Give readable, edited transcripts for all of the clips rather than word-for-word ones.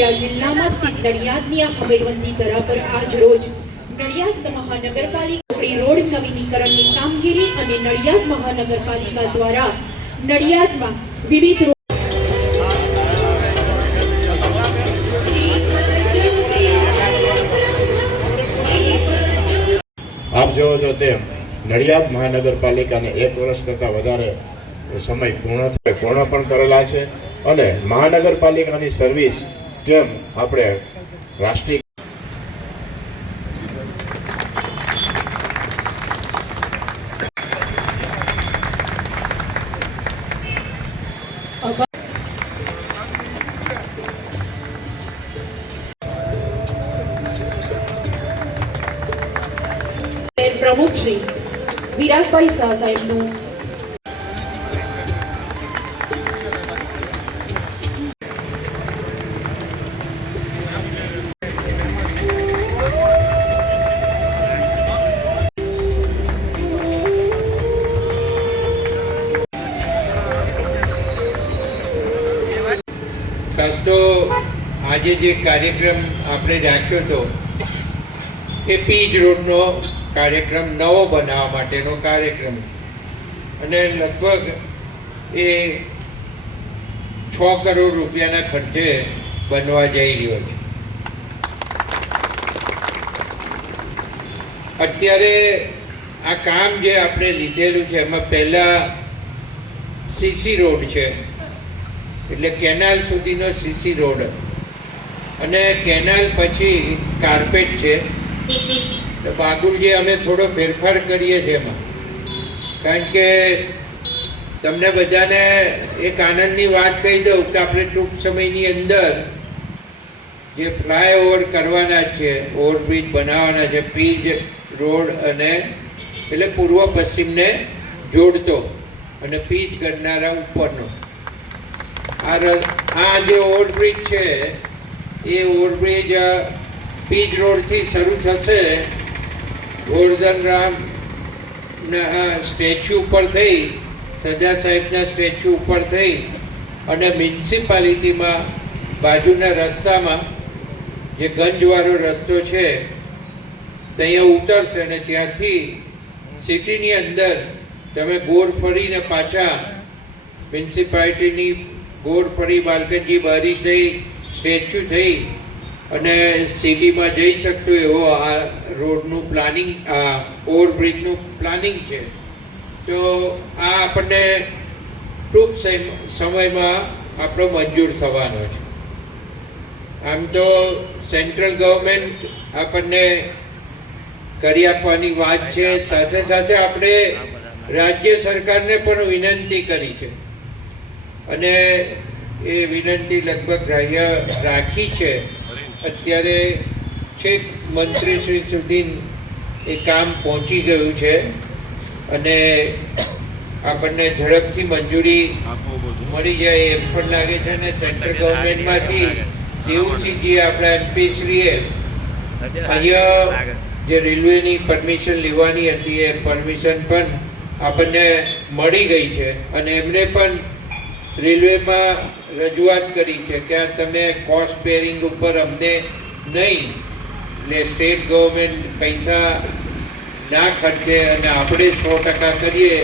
ખેડા જિલ્લામાં સ્થિત નડિયાદની આ હમીરવંતી તરા પર આજ રોજ નડિયાદ મહાનગરપાલિકા રોડ નવીનીકરણની કામગીરી અને નડિયાદ મહાનગરપાલિકા દ્વારા નડિયાદમાં વિવિધ આપ જોવો છો તેમ નડિયાદ મહાનગરપાલિકાને 1 વર્ષ કરતાં વધારે સમય પૂર્ણ પણ કરેલા છે અને મહાનગરપાલિકાની સર્વિસ કેમ આપણે રાષ્ટ્રીય प्रमुख श्री विराटभाई शाह साहेबનું ખાસ તો આજે જે કાર્યક્રમ આપણે રાખ્યો હતો એ પીજ રોડનો કાર્યક્રમ નવો બનાવવા માટેનો કાર્યક્રમ અને લગભગ એ 6 કરોડ રૂપિયાના ખર્ચે બનવા જઈ રહ્યો છે. અત્યારે આ કામ જે આપણે લીધેલું છે એમાં પહેલા સીસી રોડ છે, એટલે કેનાલ સુધીનો સીસી રોડ અને કેનાલ પછી કાર્પેટ છે. તો બાગુલજી અમે થોડો ફેરફાર કરીએ છીએ એમાં, કારણ કે તમને બધાને એક આનંદની વાત કહી દઉં કે આપણે ટૂંક સમયની અંદર જે ફ્લાયઓવર કરવાના છે, ઓવરબ્રિજ બનાવવાના છે, પીજ રોડ અને એટલે પૂર્વ પશ્ચિમને જોડતો અને પીચ કરનારા ઉપરનો આ જે ઓવરબ્રિજ છે એ ઓવરબ્રિજ પીચ રોડથી શરૂ થશે, ગોરધનરામના સ્ટેચ્યુ ઉપર થઈ, સજા સાહેબના સ્ટેચ્યુ ઉપર થઈ અને મ્યુનિસિપાલિટીમાં બાજુના રસ્તામાં જે ગંજવાળો રસ્તો છે ત્યાં ઉતરશે અને ત્યાંથી સિટીની અંદર તમે ગોર ફરીને પાછા મ્યુનિસિપાલિટીની ગોર ફરી બાલ્કનજી બારી થઈ સ્ટેચ્યુ થઈ અને સિટીમાં જઈ શકશો એવો આ રોડનું પ્લાનિંગ, આ ઓવરબ્રિજનું પ્લાનિંગ છે. તો આ આપણને ટૂંક સમયમાં આપણો મંજૂર થવાનો છે. આમ તો સેન્ટ્રલ ગવર્મેન્ટ આપણને કરી આપવાની વાત છે, સાથે સાથે આપણે રાજ્ય સરકારને પણ વિનંતી કરી છે અને એ વિનંતી લગભગ ગ્રાહ્ય રાખી છે. અત્યારે છેક મંત્રીશ્રી સુધી એ કામ પહોંચી ગયું છે અને આપણને ઝડપથી મંજૂરી મળી જાય એમ પણ લાગે છે. અને સેન્ટ્રલ ગવર્મેન્ટમાંથી દેવુસિંહજી આપણા એમપી શ્રીએ અહીંયા જે રેલવેની પરમિશન લેવાની હતી એ પરમિશન પણ આપણને મળી ગઈ છે અને એમણે પણ રેલવેમાં રજૂઆત કરી છે કે તમે કોસ્ટ બેરિંગ ઉપર અમને નહીં, એટલે સ્ટેટ ગવર્મેન્ટ પૈસા ના ખર્ચે અને આપણે 100% કરીએ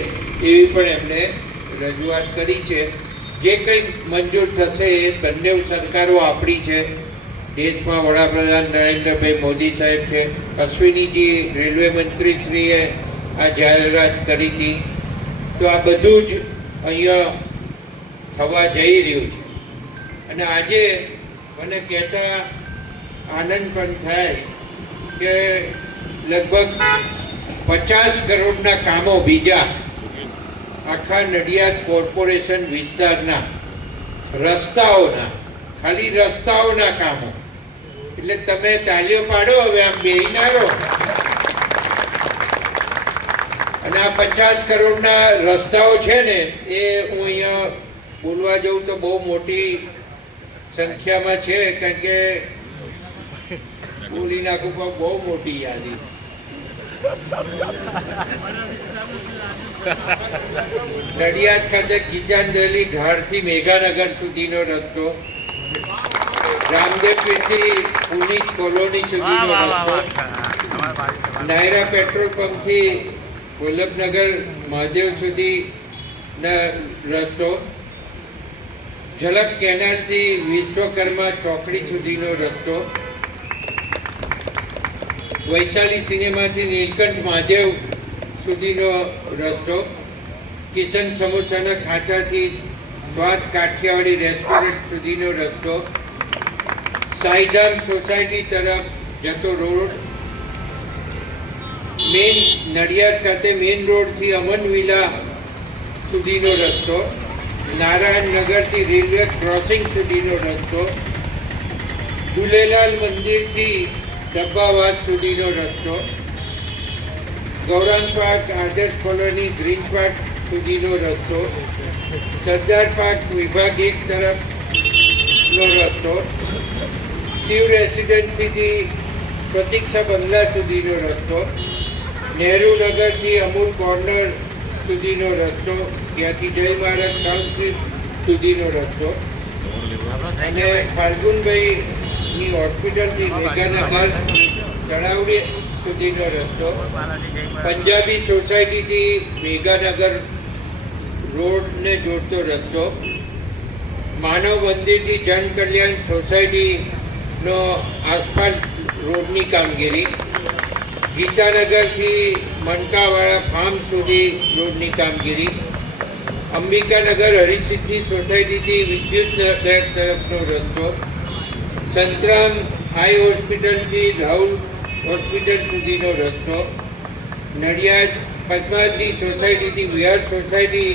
એવી પણ એમણે રજૂઆત કરી છે. જે કંઈ મંજૂર થશે એ બંને સરકારો આપણી છે. દેશમાં વડાપ્રધાન નરેન્દ્રભાઈ મોદી સાહેબ છે, અશ્વિનીજી રેલવે મંત્રીશ્રીએ આ જાહેરાત કરી હતી. તો આ બધું જ અહીંયા થવા જઈ રહ્યું છે અને આજે મને કહેતા આનંદ પણ થાય કે લગભગ 50 કરોડના કામો બીજા આખા નડિયાદ કોર્પોરેશન વિસ્તારના રસ્તાઓના, ખાલી રસ્તાઓના કામો, એટલે તમે તાલીઓ પાડો હવે આમ બેહી રહો. અને આ 50 કરોડના રસ્તાઓ છે ને એ હું અહીંયા બોલવા જવું તો બહુ મોટી સંખ્યામાં છે, કારણ કે બોલી નાખું પણ બહુ મોટી યાદી. નડિયાદ ખાતે કિચાન દલી ઘાટથી મેઘાનગર સુધીનો રસ્તો, રામદેવપીરથી પુનિત કોલોની સુધીનો રસ્તો, નાયરા પેટ્રોલ પંપથી વલ્લભનગર મહાદેવ સુધીના રસ્તો, ઝલક કેનાલથી વિશ્વકર્મા ચોકડી સુધીનો રસ્તો, વૈશાલી સિનેમાથી નીલકંઠ મહાદેવ સુધીનો રસ્તો, કિશન સમોસાના ખાંચાથી સ્વાદ કાઠિયાવાડી રેસ્ટોરન્ટ સુધીનો રસ્તો, સાઈધામ સોસાયટી તરફ જતો રોડ, મેન નડિયાદ ખાતે મેન રોડથી અમન વિલા સુધીનો રસ્તો, નારાયણનગરથી રેલવે ક્રોસિંગ સુધીનો રસ્તો, ઝૂલેલાલ મંદિરથી ડબ્બાવાસ સુધીનો રસ્તો, ગૌરાંગ પાર્ક આદર્શ કોલોની ગ્રીન પાર્ક સુધીનો રસ્તો, સરદાર પાર્ક વિભાગ 1 તરફનો રસ્તો, શિવ રેસિડેન્સીથી પ્રતીક્ષા બંગલા સુધીનો રસ્તો, નહેરુ નગરથી અમૂલ કોર્નર સુધીનો રસ્તો, ત્યાંથી જય મહારાજ ટાઉનશીપ સુધીનો રસ્તો, અને ફાલ્ગુનભાઈની હોસ્પિટલથી મેઘાનગર તળાવડી સુધીનો રસ્તો, પંજાબી સોસાયટીથી મેઘાનગર રોડને જોડતો રસ્તો, માનવ મંદિરથી જન કલ્યાણ સોસાયટીનો આસપાસ રોડની કામગીરી, ગીતાનગરથી મનકાવાળા ફાર્મ સુધી રોડની કામગીરી, અંબિકાનગર હરિસિદ્ધિ સોસાયટીથી વિદ્યુતનગર તરફનો રસ્તો, સંતરામ આઈ હોસ્પિટલથી રાહુલ હોસ્પિટલ સુધીનો રસ્તો, નડિયાદ પદ્માવતી સોસાયટીથી વિહાર સોસાયટી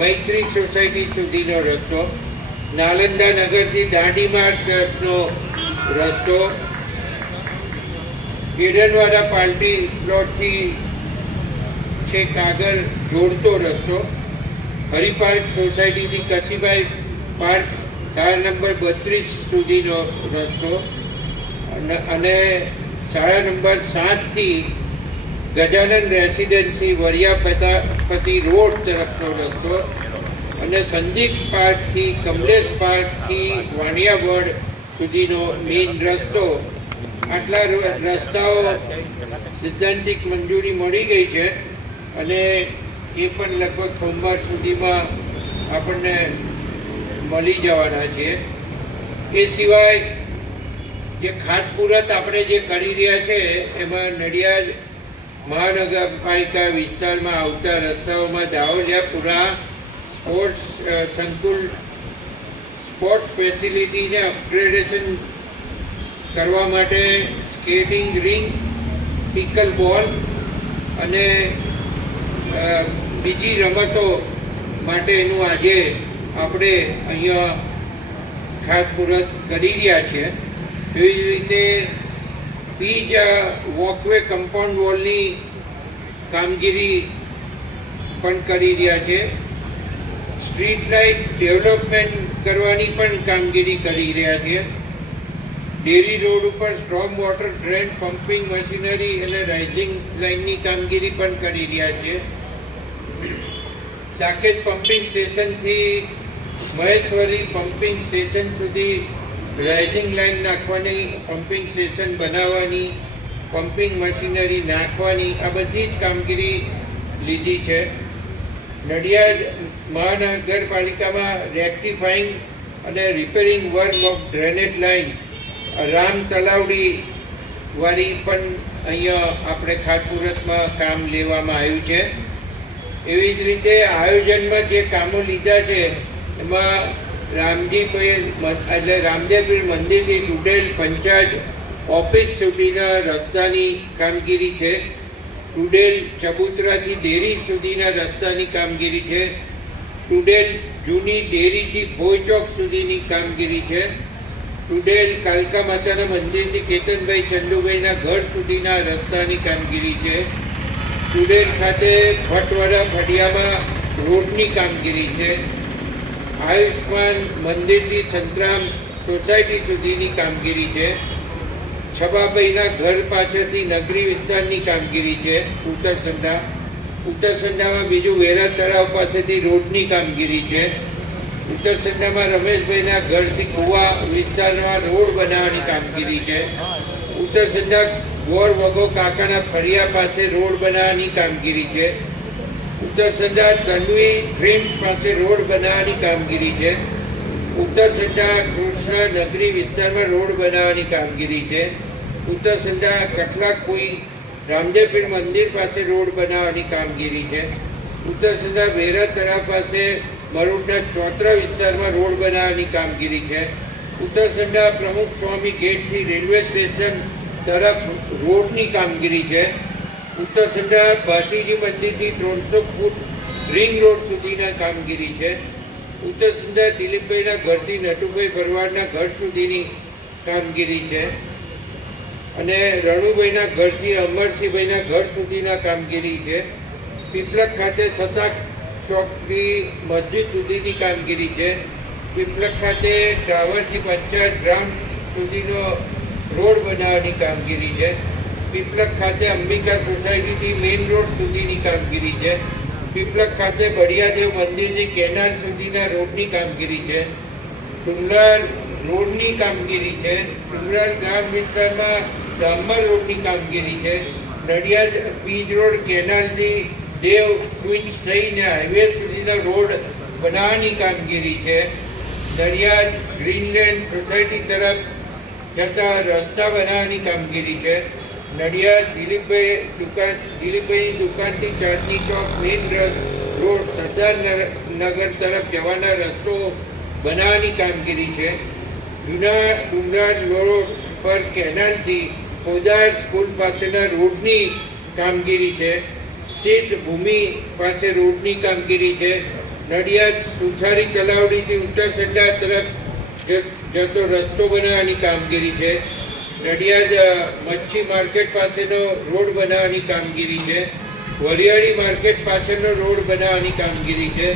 મૈત્રી સોસાયટી સુધીનો રસ્તો, નાલંદા નગરથી દાંડી માર્ગ તરફનો રસ્તો, કેડનવાડા પાર્ટી પ્લોટથી છેક આગળ જોડતો રસ્તો, હરિપાર્ક સોસાયટીથી કશીભાઈ પાર્ક શાળા નંબર 32 સુધીનો રસ્તો, અને શાળા નંબર 7થી ગજાનન રેસિડેન્સી વરિયાપતિ રોડ તરફનો રસ્તો, અને સંદીપ પાર્કથી કમલેશ પાર્કથી વાણિયાવડ સુધીનો મેઇન રસ્તો. આટલા રસ્તાઓ સિદ્ધાંતિક મંજૂરી મળી ગઈ છે અને એ પણ લગભગ સોમવાર સુધીમાં આપણને મળી જવાના છે. એ સિવાય જે ખાતમુહૂર્ત આપણે જે કરી રહ્યા છે એમાં નડિયાદ મહાનગરપાલિકા વિસ્તારમાં આવતા રસ્તાઓમાં દાહોલિયાપુરા સ્પોર્ટ્સ સંકુલ સ્પોર્ટ્સ ફેસિલિટીને અપગ્રેડેશન કરવા માટે સ્કેટિંગ રિંગ, પિકલ બોલ અને બીજી રમતો માટેનું આજે આપણે અહીંયા ખાતમુહૂર્ત કરી રહ્યા છીએ. એવી જ રીતે બીજ વોકવે કમ્પાઉન્ડ વોલની કામગીરી પણ કરી રહ્યા છે. સ્ટ્રીટ લાઇટ ડેવલપમેન્ટ કરવાની પણ કામગીરી કરી રહ્યા છે. ડેરી રોડ ઉપર storm water drain pumping machinery અને રાઇઝિંગ લાઇનની કામગીરી પણ કરી રહ્યા છે. સાકેત પમ્પિંગ સ્ટેશનથી મહેશ્વરી પમ્પિંગ સ્ટેશન સુધી રાઇઝિંગ લાઇન નાખવાની, પમ્પિંગ સ્ટેશન બનાવવાની, પમ્પિંગ મશીનરી નાખવાની, આ બધી જ કામગીરી લીધી છે. નડિયાદ મહાનગરપાલિકામાં રેક્ટિફાઈંગ અને repairing work of drainage line Ram Talavdi વાળી પણ અહીંયા આપણે ખાતમુહૂર્તમાં કામ લેવામાં આવ્યું છે. એવી જ રીતે આયોજનમાં જે કામો લીધા છે એમાં રામદેવપીર મંદિરથી ટુડેલ પંચાયત ઓફિસ સુધીના રસ્તાની કામગીરી છે. ટુડેલ ચબુતરાથી ડેરી સુધીના રસ્તાની કામગીરી છે. ટુડેલ જૂની ડેરીથી ભોયચોક સુધીની કામગીરી છે. ટુડેલ કાલકા માતાના મંદિરથી કેતનભાઈ ચંદુભાઈના ઘર સુધીના રસ્તાની કામગીરી છે. ટુડેલ ખાતે ભટવાડા ફળિયામાં રોડની કામગીરી છે. આયુષ્માન મંદિરથી સંતરામ સોસાયટી સુધીની કામગીરી છે. છબાભાઈના ઘર પાછળથી નગરી વિસ્તારની કામગીરી છે. ઉત્તરસંડામાં બીજું વેરા તળાવ પાસેથી રોડની કામગીરી છે. ઉત્તર સંડામાં રમેશભાઈના ઘરથી કુવા વિસ્તારમાં રોડ બનાવવાની કામગીરી છે. ઉત્તર સંડા ગોળ વગો કાકાના ફળિયા પાસે રોડ બનાવવાની કામગીરી છે. ઉત્તર સંડા તન્વી ડ્રીમ્સ પાસે રોડ બનાવવાની કામગીરી છે. ઉત્તર સંડા કૃષ્ણ નગરી વિસ્તારમાં રોડ બનાવવાની કામગીરી છે. ઉત્તર સંડા કટલા કોઈ રામદેવપીર મંદિર પાસે રોડ બનાવવાની કામગીરી છે. ઉત્તર સંડા વેરા તળાવ પાસે મરૂડના ચોતરા વિસ્તારમાં રોડ બનાવવાની કામગીરી છે. ઉત્તર સંડા પ્રમુખ સ્વામી ગેટથી રેલવે સ્ટેશન તરફ રોડની કામગીરી છે. ઉત્તર સંડા ભાતીજી મંદિરથી 300 ફૂટ રિંગ રોડ સુધીના કામગીરી છે. ઉત્તર સંડા દિલીપભાઈના ઘરથી નટુભાઈ ભરવાડના ઘર સુધીની કામગીરી છે. અને રણુભાઈના ઘરથી અમરસિંહભાઈના ઘર સુધીના કામગીરી છે. પીપલક ખાતે સતાક ચોકડી મસ્જિદ સુધીની કામગીરી છે. પીપલક ખાતે ટાવરથી પંચાયત ગ્રાઉન્ડ સુધીનો રોડ બનાવવાની કામગીરી છે. પીપલક ખાતે અંબિકા સોસાયટીથી મેઇન રોડ સુધીની કામગીરી છે. પીપલક ખાતે બળિયાદેવ મંદિરથી કેનાલ સુધીના રોડની કામગીરી છે. ડુંગરાળ રોડની કામગીરી છે. ડુંગરાળ ગામ વિસ્તારમાં ડામર રોડની કામગીરી છે. નડિયાદ બીજ રોડ કેનાલથી દેવ ટ્વિન્સ થઈને હાઈવે સુધીનો રોડ બનાવવાની કામગીરી છે. નડિયાદ ગ્રીનલેન્ડ સોસાયટી તરફ જતા રસ્તા બનાવવાની કામગીરી છે. નડિયાદ દિલીપભાઈની દુકાનથી ચાંદની ચોક મેઇન રોડ સરદાર નગર તરફ જવાના રસ્તો બનાવવાની કામગીરી છે. જૂના ડુંગરાળ રોડ પર કેનાલથી પોદાર સ્કૂલ પાસેના રોડની કામગીરી છે. તીર્થ ભૂમિ પાસે રોડની કામગીરી છે. નડિયાદ સુથારી તલાવડીથી ઉત્તર સંડા તરફ જતો રસ્તો બનાવવાની કામગીરી છે. નડિયાદ મચ્છી માર્કેટ પાસેનો રોડ બનાવવાની કામગીરી છે. વરિયાળી માર્કેટ પાછળનો રોડ બનાવવાની કામગીરી છે.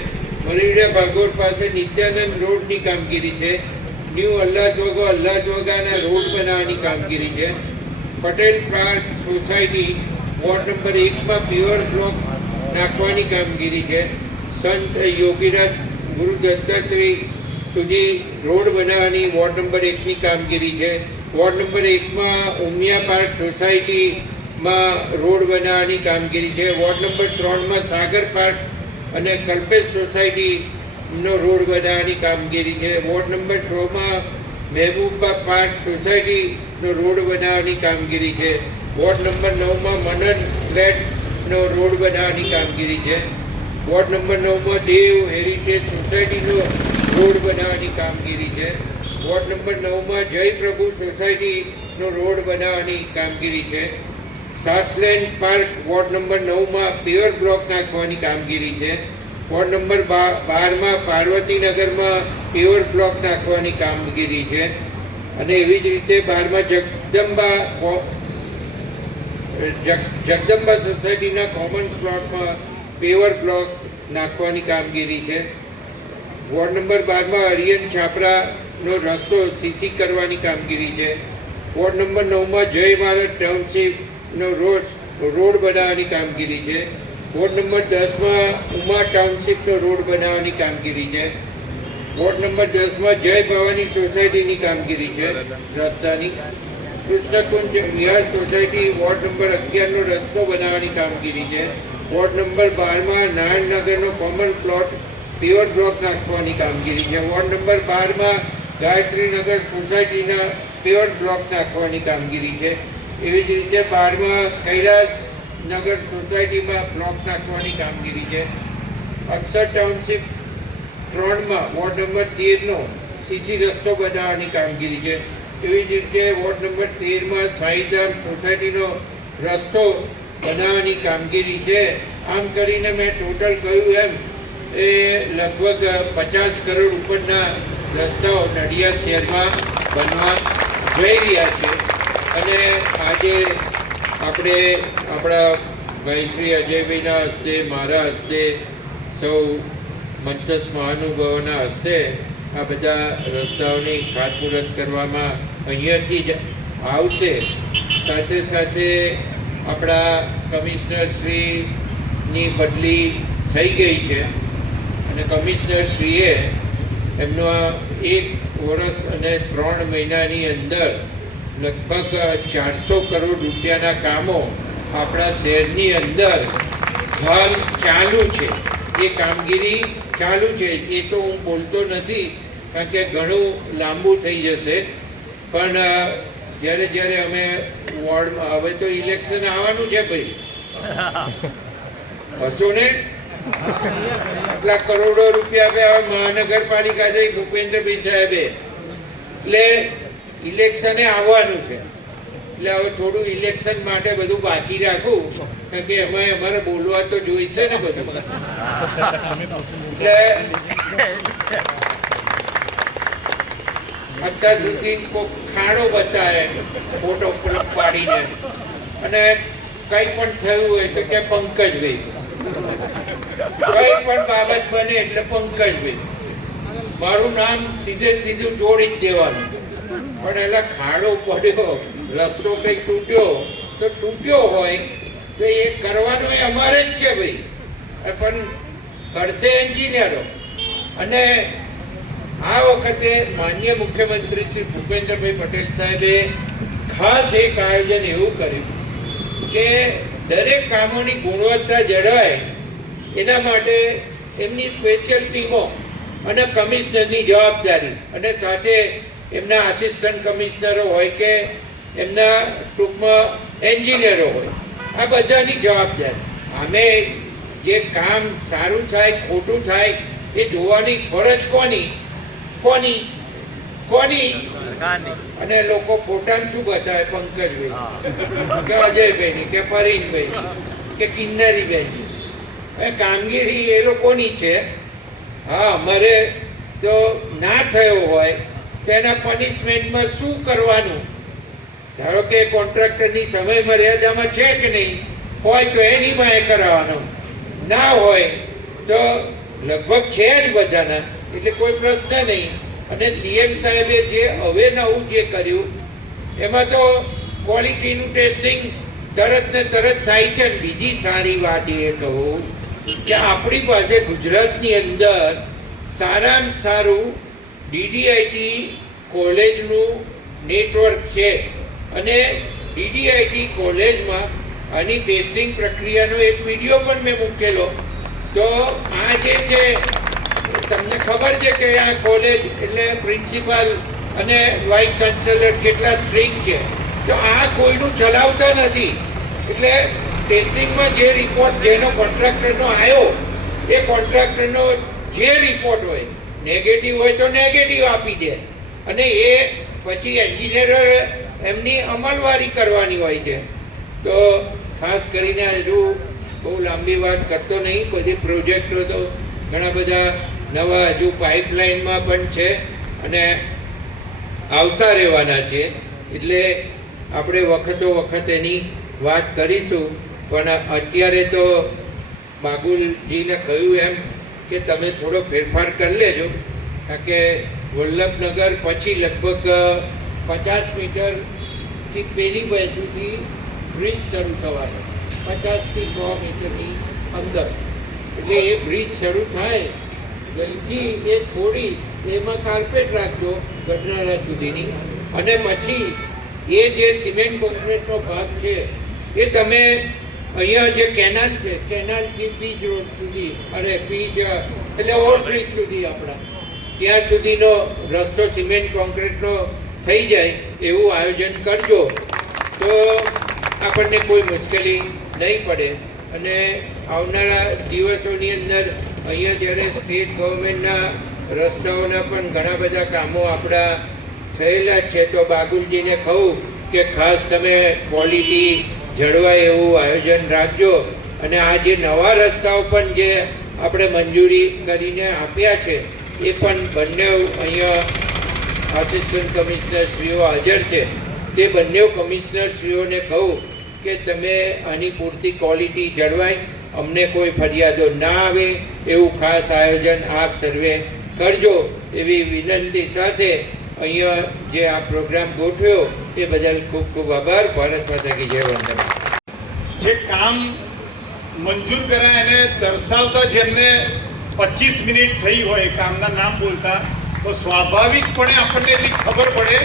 મરીડા ભાગોળ પાસે નિત્યાનંદ રોડની કામગીરી છે. ન્યૂ અલ્લાદવગાના રોડ બનાવવાની કામગીરી છે. Patel park society ward number 1માં પ્યોર બ્લોક નાખવાની કામગીરી છે. સંત યોગીનાથ ગુરુ દત્તાત્રેય સુધી રોડ બનાવવાની વોર્ડ નંબર 1ની કામગીરી છે. વોર્ડ નંબર 1માં ઉમિયા પાર્ક સોસાયટીમાં રોડ બનાવવાની કામગીરી છે. વોર્ડ નંબર 3માં સાગર પાર્ક અને કલ્પેશ સોસાયટીનો રોડ બનાવવાની કામગીરી છે. વોર્ડ નંબર 6માં મહેબૂબા પાર્ક સોસાયટીનો રોડ બનાવવાની કામગીરી છે. વોર્ડ નંબર 9માં મનન ફ્લેટનો રોડ બનાવવાની કામગીરી છે. વોર્ડ નંબર 9માં દેવ હેરિટેજ સોસાયટીનો રોડ બનાવવાની કામગીરી છે. વોર્ડ નંબર 9માં જય પ્રભુ સોસાયટીનો રોડ બનાવવાની કામગીરી છે. સાતલેન્ડ પાર્ક વોર્ડ નંબર 9માં પ્યોર બ્લોક નાખવાની કામગીરી છે. વોર્ડ નંબર 12માં પાર્વતીનગરમાં પ્યોર બ્લોક નાખવાની કામગીરી છે. અને એવી જ રીતે 12માં જગદંબા સોસાયટીના કોમન પ્લોટમાં પેવર બ્લોક નાખવાની કામગીરી છે. વોર્ડ નંબર 12માં અરિયન છાપરાનો રસ્તો સીસી કરવાની કામગીરી છે. વોર્ડ નંબર 9માં જય ભારત ટાઉનશીપનો રોડ બનાવવાની કામગીરી છે. વોર્ડ નંબર 10માં ઉમા ટાઉનશીપનો રોડ બનાવવાની કામગીરી છે. વોર્ડ નંબર 10માં જય ભવાની સોસાયટીની કામગીરી છે રસ્તાની. Krishnakunj Vihar society ward number 11નો રસ્તો બનાવવાની કામગીરી છે. વોર્ડ નંબર 12માં નારાયણનગરનો કોમન પ્લોટ પ્યોર બ્લોક નાખવાની કામગીરી છે. વોર્ડ નંબર 12માં ગાયત્રીનગર સોસાયટીના પ્યોર બ્લોક નાખવાની કામગીરી છે. એવી જ રીતે 12માં કૈલાસનગર સોસાયટીમાં બ્લોક નાખવાની કામગીરી છે. અક્ષર ટાઉનશીપ 3માં વોર્ડ નંબર 13નો સીસી રસ્તો બનાવવાની કામગીરી છે. એવી જ રીતે વોર્ડ નંબર 13માં સાઈધામ સોસાયટીનો રસ્તો બનાવવાની કામગીરી છે. આમ કરીને મેં ટોટલ કહ્યું એમ એ લગભગ 50 કરોડ ઉપરના રસ્તાઓ નડિયાદ શહેરમાં બનવા જઈ રહ્યા છે. અને આજે આપણે આપણા ભાઈ શ્રી અજયભાઈના હસ્તે, મારા હસ્તે, સૌ મંચસ્થ મહાનુભાવોના હસ્તે આ બધા રસ્તાઓની ખાતમુહૂર્ત કરવામાં અહીંયાથી જ આવશે. સાથે સાથે આપણા કમિશનર શ્રીની બદલી થઈ ગઈ છે અને કમિશનર શ્રીએ એમનો આ 1 વર્ષ અને 3 મહિનાની અંદર લગભગ 400 કરોડ રૂપિયાના કામો આપણા શહેરની અંદર હાલ ચાલુ છે. એ કામગીરી ચાલુ છે. એ તો હું બોલતો નથી કારણ કે ઘણું લાંબુ થઈ જશે. પણ જ્યારે જ્યારે અમે વોર્ડમાં, હવે તો ઇલેક્શન આવવાનું છે ભાઈ, હશો ને? આટલા કરોડો રૂપિયા આપ્યા મહાનગરપાલિકા છે ભૂપેન્દ્રભાઈ સાહેબે, એટલે ઇલેક્શને આવવાનું છે. એટલે હવે થોડું ઇલેક્શન માટે બધું બાકી રાખું કારણ કે એમાં અમારે બોલવા તો જોઈશે ને બધું. એટલે અત્યાર સુધી ખાણો બતાવે ફોટો પાડીને, અને કઈ પણ થયું હોય તો કે પંકજભાઈ, કઈ પણ બાબત બને એટલે પંકજભાઈ, મારું નામ સીધે સીધું જોડી જ દેવાનું. પણ એટલે ખાડો પડ્યો, રસ્તો કઈ તૂટ્યો તો તૂટ્યો હોય તો એ કરવાનું એ અમારે જ છે ભાઈ, પણ કરશે એન્જિનિયરો. અને આ વખતે માનનીય મુખ્યમંત્રી શ્રી ભૂપેન્દ્રભાઈ પટેલ સાહેબે ખાસ એક આયોજન એવું કર્યું કે દરેક કામોની ગુણવત્તા જળવાય એના માટે એમની સ્પેશિયલ ટીમો અને કમિશનરની જવાબદારી, અને સાથે એમના આસિસ્ટન્ટ કમિશનરો હોય કે એમના ટૂંકમાં એન્જિનિયરો હોય, આ બધાની જવાબદારી. અમે જે કામ સારું થાય ખોટું થાય એ જોવાની ફરજ કોની કોની કોની અને લોકો ફોટામાં શું બતાવે? પંકજભાઈ કે અજયભાઈ કે પરીનભાઈ કે કિન્નરીભાઈ. કામગીરી એ લોકોની છે. હા, અમારે તો ના થયો હોય તો એના પનિશમેન્ટમાં શું કરવાનું? ધારો કે કોન્ટ્રાક્ટરની સમય મર્યાદામાં છે કે નહીં હોય તો એની માં કરાવવાનો, ના હોય તો લગભગ છે જ બધાના, એટલે કોઈ પ્રશ્ન નહીં. અને સીએમ સાહેબે જે હવે નવું જે કર્યું એમાં તો ક્વોલિટીનું ટેસ્ટિંગ તરત ને તરત થાય છે. બીજી સારી વાત એ કહું કે આપણી પાસે ગુજરાતની અંદર સારામાં સારું ડીડીઆઈટી કોલેજનું નેટવર્ક છે, અને ડીડીઆઈટી કોલેજમાં આની ટેસ્ટિંગ પ્રક્રિયાનો એક વિડીયો પણ મેં મૂકેલો. તો આ જે છે તમને ખબર છે કે આ કોલેજ એટલે પ્રિન્સિપાલ અને વાઇસ ચાન્સેલર કેટલા સ્ટ્રિક્ટ છે. તો આ કોઈનું ચલાવતા નથી. એટલે ટેસ્ટિંગમાં જે રિપોર્ટ જેનો કોન્ટ્રાક્ટરનો આવ્યો એ કોન્ટ્રાક્ટરનો જે રિપોર્ટ હોય નેગેટિવ હોય તો નેગેટિવ આપી દે, અને એ પછી એન્જિનિયરો એમની અમલવારી કરવાની હોય છે. તો ખાસ કરીને હજુ બહુ લાંબી વાત કરતો નહીં, બધી પ્રોજેક્ટો તો ઘણા બધા નવા હજુ પાઇપલાઇનમાં પણ છે અને આવતા રહેવાના છે. એટલે આપણે વખતો વખત એની વાત કરીશું. પણ અત્યારે તો માગુલજીને કહ્યું એમ કે તમે થોડો ફેરફાર કરી લેજો, કારણ કે વલ્લભનગર પછી લગભગ 50 મીટરથી પેલી બાજુથી બ્રિજ શરૂ થવાનો, 50થી 100 મીટરની અંદર. એટલે એ બ્રિજ શરૂ થાય જલ્દી એ છોડી એમાં કાર્પેટ રાખજો ગઢનાળા સુધીની, અને પછી એ જે સિમેન્ટ કોન્ક્રીટનો ભાગ છે એ તમે અહીંયા જે કેનાલ છે કેનાલથી પીચ રોડ સુધી, અરે પીચ એટલે ઓવરબ્રિજ સુધી આપણા ત્યાં સુધીનો રસ્તો સિમેન્ટ કોન્ક્રીટનો થઈ જાય એવું આયોજન કરજો તો આપણને કોઈ મુશ્કેલી નહીં પડે. અને આવનારા દિવસોની અંદર અહીંયા જ્યારે સ્ટેટ ગવર્મેન્ટના રસ્તાઓના પણ ઘણા બધા કામો આપણા થયેલા છે, તો બાગુલજીને કહું કે ખાસ તમે ક્વોલિટી જળવાય એવું આયોજન રાખજો. અને આ જે નવા રસ્તાઓ પણ જે આપણે મંજૂરી કરીને આપ્યા છે એ પણ બંને અહીંયા આસિસ્ટન્ટ કમિશનરશ્રીઓ હાજર છે, તે બંને કમિશનરશ્રીઓને કહું કે તમે આની પૂરતી ક્વોલિટી જળવાય, અમને કોઈ ફરિયાદો ના આવે એવું ખાસ આયોજન આપ સર્વે કરજો એવી વિનંતી સાથે અહીંયા જે આ પ્રોગ્રામ ગોઠવ્યો એ બદલ ખૂબ ખૂબ આભાર. ભારત માતા કી જય. વંદન. જે કામ મંજૂર કરાય એને દર્શાવતા જેમને 25 મિનિટ થઈ હોય કામના નામ બોલતા, તો સ્વાભાવિકપણે આપણને એટલી ખબર પડે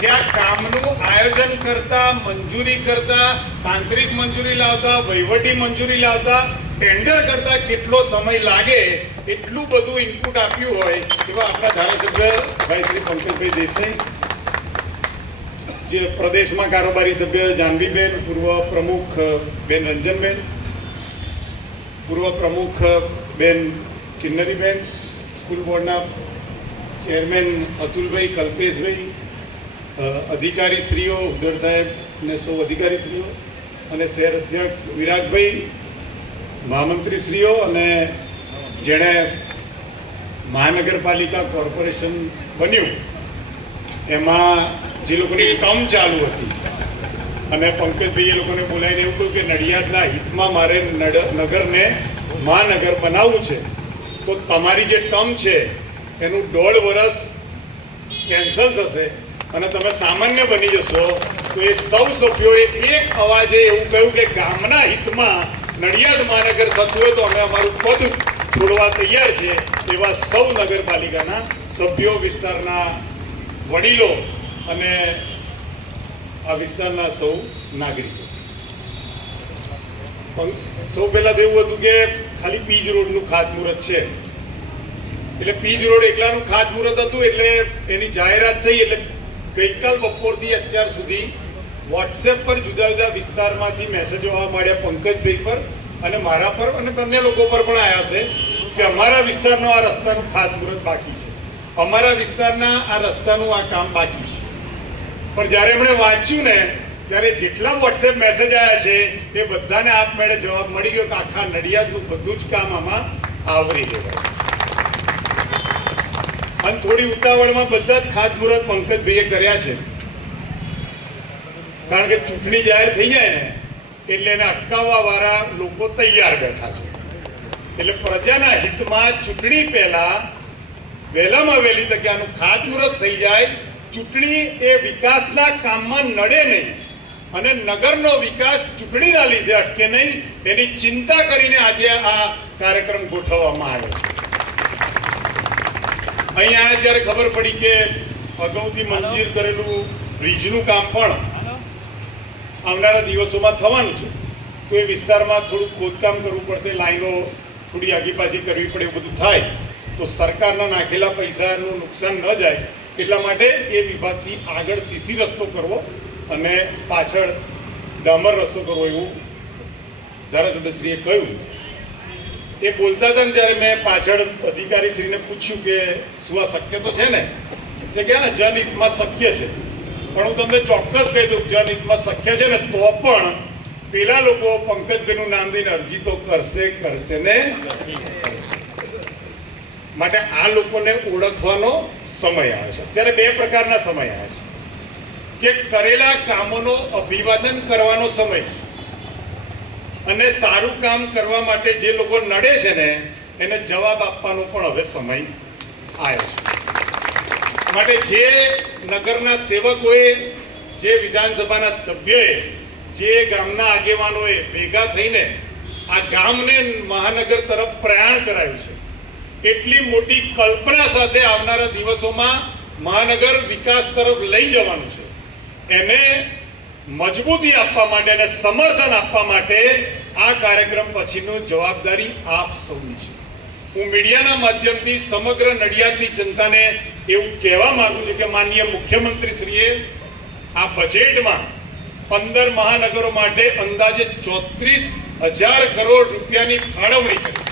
કે આ કામનું આયોજન કરતા, મંજૂરી કરતા, તાંત્રિક મંજૂરી લાવતા, વહીવટી મંજૂરી લાવતા, ટેન્ડર કરતા કેટલો સમય લાગે, એટલું બધું ઇનપુટ આપ્યું હોય એવા આપણા ધારાસભ્ય ભાઈ શ્રી પંકજભાઈ દેસાઈ, જે પ્રદેશમાં કારોબારી સભ્ય જાનવીબેન, પૂર્વ પ્રમુખ બેન રંજનબેન, પૂર્વ પ્રમુખ બેન કિન્નરીબેન, સ્કૂલ બોર્ડના ચેરમેન અતુલભાઈ, કલ્પેશભાઈ, અધિકારી શ્રીઓ, ઉદ્ધર સાહેબ ને સૌ અધિકારી શ્રીઓ, અને શહેર અધ્યક્ષ વિરાગભાઈ, મહામંત્રી શ્રીઓ, અને જેણે મહાનગરપાલિકા કોર્પોરેશન બન્યું એમાં જે લોકોની ટર્મ ચાલુ હતી અને પંકજભાઈ એ લોકોને બોલાવીને એવું કહ્યું કે નડિયાદના હિતમાં મારે નગરને મહાનગર બનાવવું છે, તો તમારી જે ટર્મ છે એનું 1.5 વર્ષ કેન્સલ થશે અને તમે સામાન્ય બની જશો. તો એ સૌ સભ્યોએ એક અવાજે એવું કહ્યું કે ગામના હિતમાં નડિયાદ મહાનગર થતું હોય તો અમે અમારું પદ છોડવા તૈયાર છે. એવા સૌ નગરપાલિકાના સભ્યો, વિસ્તારના વડીલો અને આ વિસ્તારના સૌ નાગરિકો. સૌ પહેલા તો એવું હતું કે ખાલી પીજ રોડનું ખાતમુહૂર્ત છે, એટલે પીજ રોડ એકલાનું ખાતમુહૂર્ત હતું. એટલે એની જાહેરાત થઈ એટલે ગઈકાલ બપોરથી અત્યાર સુધી વોટ્સએપ પર જુદા જુદા વિસ્તારમાંથી મેસેજો આવવા માંડ્યા, પંકજભાઈ પર અને મારા પર અને બંને લોકો પર પણ આવ્યા છે કે અમારા વિસ્તારનો આ રસ્તાનું ખાતમુહૂર્ત બાકી છે, અમારા વિસ્તારના આ રસ્તાનું આ કામ બાકી છે. પણ જ્યારે એમણે વાંચ્યું ને ત્યારે જેટલા વોટ્સએપ મેસેજ આવ્યા છે એ બધાને આપમેળે જવાબ મળી ગયો કે આખા નડિયાદનું બધું જ કામ આમાં આવરી લેવાય. અને થોડી ઉતાવળમાં બધા જ ખાતમુહૂર્ત પંકજભાઈએ કર્યા છે, કારણ કે ચૂંટણી જાહેર થઈ જાય ને એટલે એને અટકાવવા વાળા લોકો તૈયાર બેઠા છે. એટલે પ્રજાના હિતમાં ચૂંટણી પહેલા વહેલામાં વહેલી તકે આનું ખાતમુહૂર્ત થઈ જાય. ચૂંટણી એ વિકાસના કામમાં નડે નહીં અને નગરનો વિકાસ ચૂંટણીના લીધે અટકે નહીં, એની ચિંતા કરીને આજે આ કાર્યક્રમ ગોઠવવામાં આવ્યો છે. અહીં આયા ત્યારે ખબર પડી કે અગાઉથી મંજૂર કરેલું બ્રિજનું કામ પણ આવનારા દિવસોમાં થવાનું છે. તો એ વિસ્તારમાં થોડું ખોદકામ કરવું પડશે, લાઈનો થોડી આગી પાછી કરવી પડે, એવું બધું થાય તો સરકારના નાખેલા પૈસાનું નુકસાન ન જાય એટલા માટે એ વિભાગથી આગળ સીસી રસ્તો કરવો અને પાછળ ડામર રસ્તો કરવો એવું ધારાસભ્યશ્રીએ કહ્યું. એ બોલતા હતા ને ત્યારે મેં પાછળ અધિકારીશ્રીને પૂછ્યું કે શું આ શક્ય તો છે ને? એ કે હા, જનહિતમાં શક્ય છે. પણ હું તમને ચોક્કસ કહી દઉં, જનહિતમાં શક્ય છે ને તો પણ પેલા લોકો પંકજભાઈનું નામ દઈને અરજી તો કરશે ને. માટે આ લોકોને ઓળખવાનો સમય આવે છે. અત્યારે બે પ્રકારના સમય આવે છે કે કરેલા કામોનો અભિવાદન કરવાનો સમય અને સારું કામ કરવા માટે જે લોકો નડે છે ને એને જવાબ આપવાનો પણ હવે સમય આવ્યો છે. માટે જે નગરના સેવકોએ, જે વિધાનસભાના સભ્યોએ, જે ગામના આગેવાનોએ ભેગા થઈને આ ગામને મહાનગર તરફ પ્રયાણ કરાયું છે, એટલી મોટી કલ્પના સાથે આવનારા દિવસોમાં મહાનગર વિકાસ તરફ લઈ જવાનું છે, એને મજબૂતી આપવા માટે અને સમર્થન આપવા માટે આ કાર્યક્રમ પછીનું જવાબદારી આપ સૌની છે. હું મીડિયાના માધ્યમથી સમગ્ર નડિયાદની જનતાને એવું કહેવા માંગુ છું કે માનનીય મુખ્યમંત્રીશ્રીએ આ બજેટમાં 15 મહાનગરો માટે અંદાજે 34,000 કરોડ રૂપિયાની ફાળવણી કરી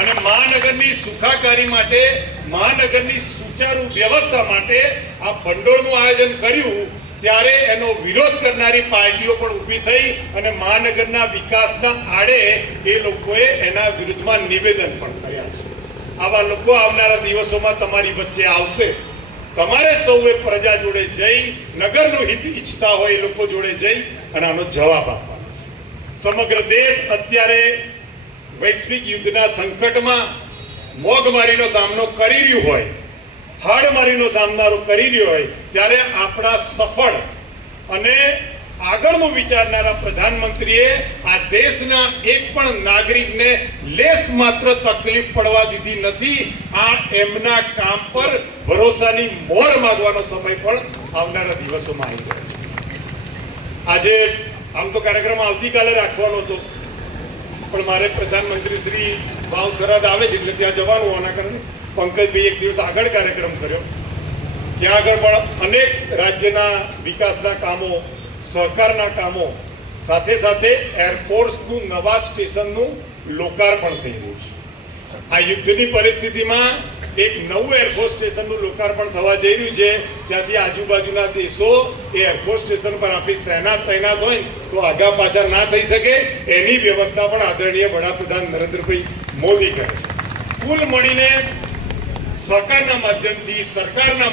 અને મહાનગરની સુખાકારી માટે, મહાનગરની સુચારુ વ્યવસ્થા માટે આ ભંડોળનું આયોજન કર્યું. ત્યારે એનો વિરોધ કરનારી પાર્ટીઓ પણ ઊભી થઈ અને મહાનગરના વિકાસના આડે એ લોકોએ એના વિરુદ્ધમાં નિવેદન પણ કર્યા છે. આવા લોકો આવનારા દિવસોમાં તમારી વચ્ચે આવશે. તમારે સૌએ પ્રજા જોડે જઈ, નગરનું હિત ઈચ્છતા હોય એ લોકો જોડે જઈ અને આનો જવાબ આપવાનો છે. સમગ્ર દેશ અત્યારે વૈશ્વિક યુદ્ધના સંકટમાં મોંઘવારીનો સામનો કરી રહ્યું હોય, હાડમારીનો સામનો કરી રહ્યો હોય, ત્યારે આપણા સફળ અને આગળનું વિચારનારા પ્રધાનમંત્રીએ આ દેશના એક પણ નાગરિકને લેશ માત્ર તકલીફ પડવા દીધી નથી. આ એમના કામ પર ભરોસાની મોહર માંગવાનો સમય પણ આવનારા દિવસોમાં આવી ગયો. આજે આમ તો કાર્યક્રમ આવતીકાલે રાખવાનો હતો, પણ મારે પ્રધાનમંત્રી શ્રી વાવ થરાદ આવે છે એટલે ત્યાં જવાનું હોવાના કારણે પંકજભાઈ એક દિવસ આગળ કાર્યક્રમ કર્યો. ત્યાં આગળ પણ અનેક રાજ્યના વિકાસના કામો, સહકારના કામો, સાથે સાથે એરફોર્સનું નવા સ્ટેશનનું લોકાર્પણ થઈ રહ્યું છે. આ યુદ્ધની પરિસ્થિતિમાં એક નવું એરફોર્સ સ્ટેશનનું લોકાર્પણ થવા જઈ રહ્યું છે. ત્યાંથી આજુબાજુના દેશો એ એરફોર્સ સ્ટેશન પર આપણી સેના તૈનાત હોય તો આગા પાછા ના થઈ શકે એની વ્યવસ્થા પણ આદરણીય વડાપ્રધાન નરેન્દ્રભાઈ મોદી કરે છે. કુલ મળીને સરકારના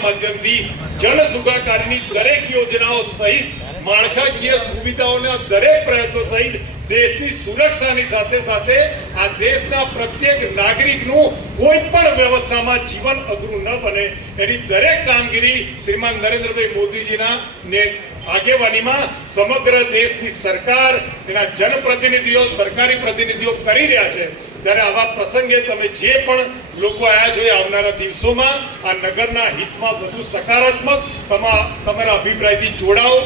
માધ્યમથી જન સુખાકારીની દરેક યોજનાઓ સહિત માળખાકીય સુવિધાઓના દરેક પ્રયત્નો સહિત દેશની સુરક્ષાની સાથે સાથે આ દેશના પ્રત્યેક નાગરિકનું કોઈ પણ વ્યવસ્થામાં જીવન અઘરું ન બને એની દરેક કામગીરી શ્રીમાન નરેન્દ્રભાઈ મોદીજીના આગેવાનીમાં સમગ્ર દેશની સરકાર, એના જનપ્રતિનિધિઓ, સરકારી પ્રતિનિધિઓ કરી રહ્યા છે. ત્યારે આવા પ્રસંગે તમે જે પણ લોકો આવ્યા છો એ આવનારા દિવસોમાં આ નગરના હિતમાં વધુ સકારાત્મક તમારા અભિપ્રાયથી જોડાઓ.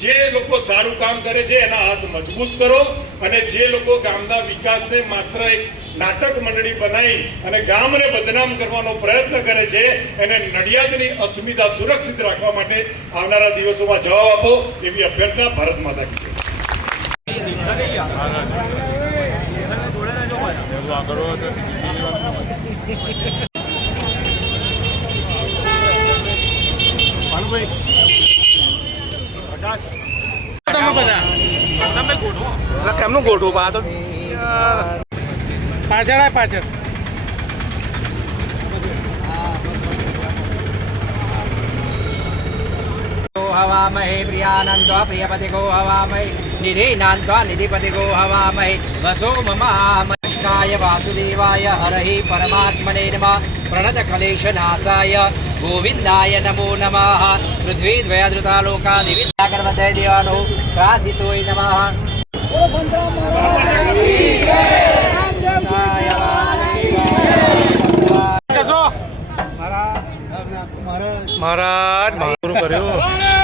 જે લોકો સારું કામ કરે છે એના હાથ મજબૂત કરો, અને જે લોકો ગામના વિકાસને માત્ર એક નાટક મંડળી બનાવી અને ગામને બદનામ કરવાનો પ્રયત્ન કરે છે એને નડિયાદની અસ્મિતા સુરક્ષિત રાખવા માટે આવનારા દિવસોમાં જવાબ આપો એવી અભ્યર્થના. ભારત માતા કી જય. કેમનું ગોઠવું પા તો પાછળ हवामहे प्रियानंदो प्रियपतिको हवामहे निधिनान्त्वा निधिपतिको हवामहे वसो ममामष्टाय वासुदेवाय हरहि परमात्मने नमः प्रणतक्लेशनाशाय गोविन्दाय नमो नमः पृथ्वीद्वयधृता लोका दिवितागर्भते देवानो प्रार्थितोय नमः મહારાજ કર્યો